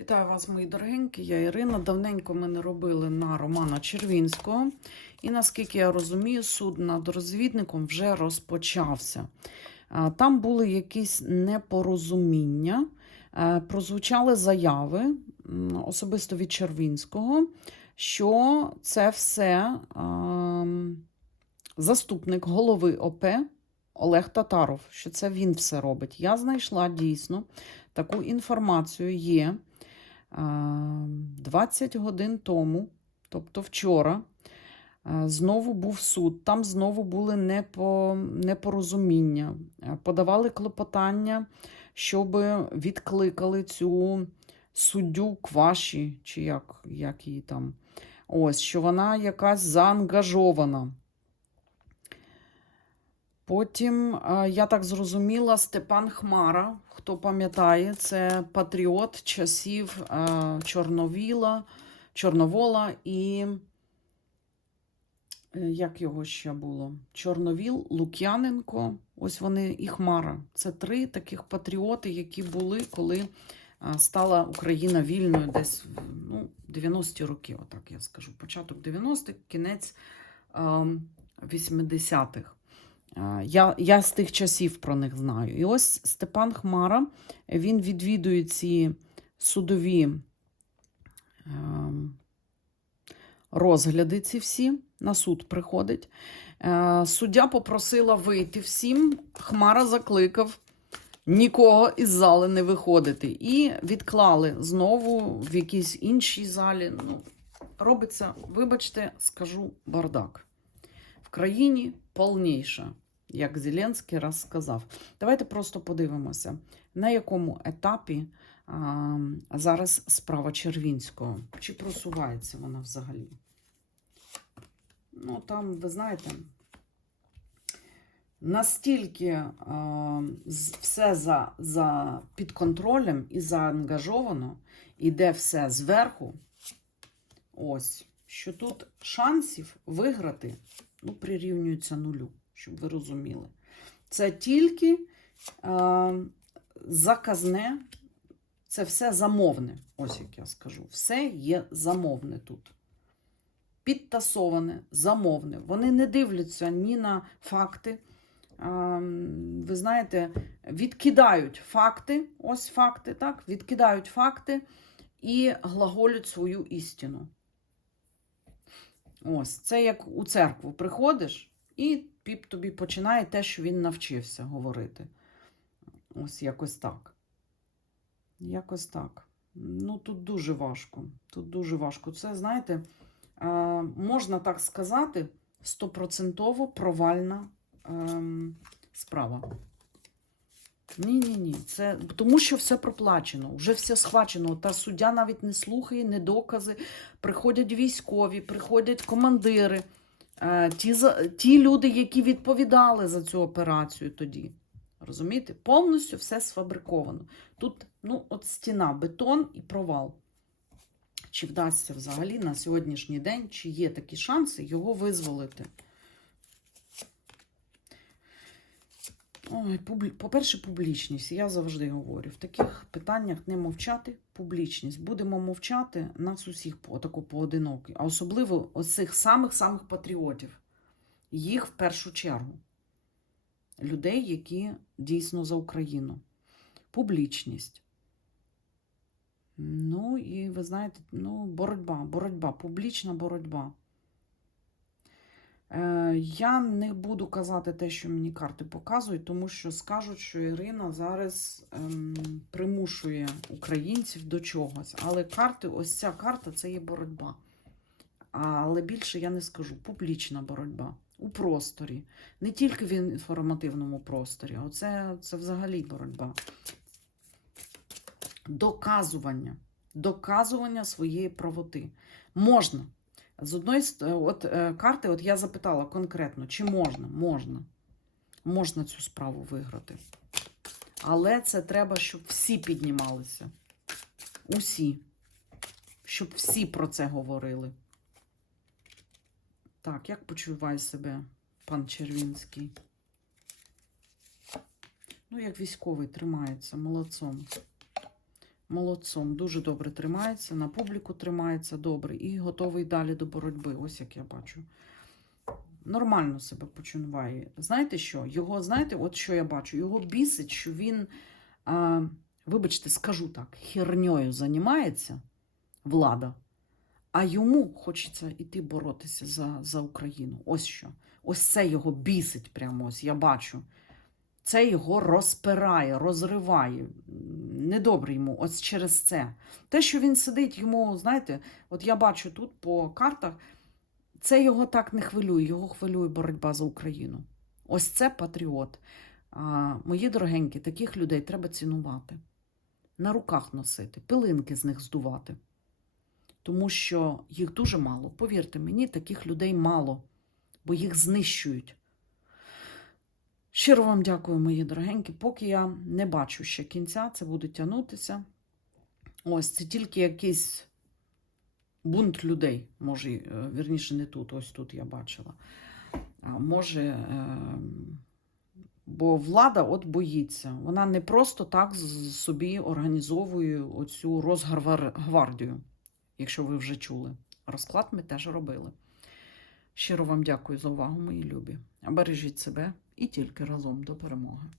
Вітаю вас, мої дорогенькі. Я Ірина. Давненько ми не робили на Романа Червінського. І наскільки я розумію, суд над розвідником вже розпочався. Там були якісь непорозуміння, прозвучали заяви особисто від Червінського, що це все заступник голови ОП Олег Татаров, що це він все робить. Я знайшла дійсно таку інформацію є. Е, 20 годин тому, тобто вчора, е, знову був суд. Там знову були непо, непорозуміння. Е, Подавали клопотання, щоб відкликали цю суддю Кваші, чи як, як її там. Ось, що вона якась заангажована. Потім, е, я так зрозуміла, Степан Хмара, хто пам'ятає, це патріот часів е, Чорновіла, Чорновола і е, як його ще було? Чорновіл, Лук'яненко. Ось вони і Хмара. Це три таких патріоти, які були, коли стала Україна вільною десь ну, 90-ті роки, отак я скажу. Початок 90-х, кінець е, 80-х. Я, я з тих часів про них знаю. І ось Степан Хмара він відвідує ці судові ем, розгляди, ці всі, на суд приходить. Е, Суддя попросила вийти всім. Хмара закликав нікого із зали не виходити. І відклали знову в якійсь іншій залі. Ну, робиться, вибачте, скажу бардак. В країні повніша, як Зеленський раз сказав. Давайте просто подивимося, на якому етапі а, зараз справа Червінського. Чи просувається вона взагалі? Ну, там, ви знаєте, настільки а, все за, за під контролем і заангажовано, іде все зверху. Ось, що тут шансів виграти ну, прирівнюється нулю, щоб ви розуміли. Це тільки е, заказне, це все замовне. Ось як я скажу. Все є замовне тут. Підтасоване, замовне. Вони не дивляться ні на факти. Е, ви знаєте, відкидають факти, ось факти, так? Відкидають факти і глаголють свою істину. Ось, це як у церкву приходиш, і піп тобі починає те, що він навчився говорити. Ось якось так. Якось так. Ну, тут дуже важко. Тут дуже важко. Це, знаєте, можна так сказати, стопроцентово провальна ем, справа. Ні, ні. Це тому, що все проплачено, вже все схвачено. Та суддя навіть не слухає, не докази. Приходять військові, приходять командири, е, ті, ті люди, які відповідали за цю операцію тоді. Розумієте? Повністю все сфабриковано. Тут, ну, от стіна, бетон і провал. Чи вдасться взагалі на сьогоднішній день, чи є такі шанси його визволити? По-перше, публічність. Я завжди говорю, в таких питаннях не мовчати, публічність. Будемо мовчати нас усіх по поодинокі, а особливо ось цих самих-самих патріотів. Їх в першу чергу. Людей, які дійсно за Україну. Публічність. Ну, і ви знаєте, ну, боротьба, боротьба, публічна боротьба. Е, Я не буду казати те, що мені карти показують, тому що скажуть, що Ірина зараз ем, примушує українців до чогось. Але карти, ось ця карта це є боротьба. Але більше я не скажу. Публічна боротьба у просторі. Не тільки в інформативному просторі, а це, це взагалі боротьба. Доказування. Доказування своєї правоти. Можна. З одної от, е, карти, от я запитала конкретно, чи можна? Можна. Можна цю справу виграти. Але це треба, щоб всі піднімалися. Усі. Щоб всі про це говорили. Так, як почуває себе пан Червінський? Ну, як військовий тримається, молодцом. Молодцом, дуже добре тримається, на публіку тримається добре і готовий далі до боротьби. Ось як я бачу. Нормально себе почуває. Знаєте що? Його, знаєте, от що я бачу? Його бісить, що він, а, вибачте, скажу так, херньою займається влада, а йому хочеться йти боротися за, за Україну. Ось що. Ось це його бісить прямо ось, я бачу. Це його розпирає, розриває. Недобре йому, ось через це. Те, що він сидить, йому, знаєте, от я бачу тут по картах, це його так не хвилює, його хвилює боротьба за Україну. Ось це патріот. А, мої дорогенькі, таких людей треба цінувати, на руках носити, пилинки з них здувати. Тому що їх дуже мало. Повірте мені, таких людей мало, бо їх знищують. Щиро вам дякую, мої дорогенькі. Поки я не бачу ще кінця, це буде тягнутися. Ось це тільки якийсь бунт людей. Може, е, вірніше, не тут, ось тут я бачила. Може, е, бо влада от боїться. Вона не просто так собі організовує оцю розгвардію, якщо ви вже чули. Розклад ми теж робили. Щиро вам дякую за увагу, мої любі. Бережіть себе і тільки разом до перемоги.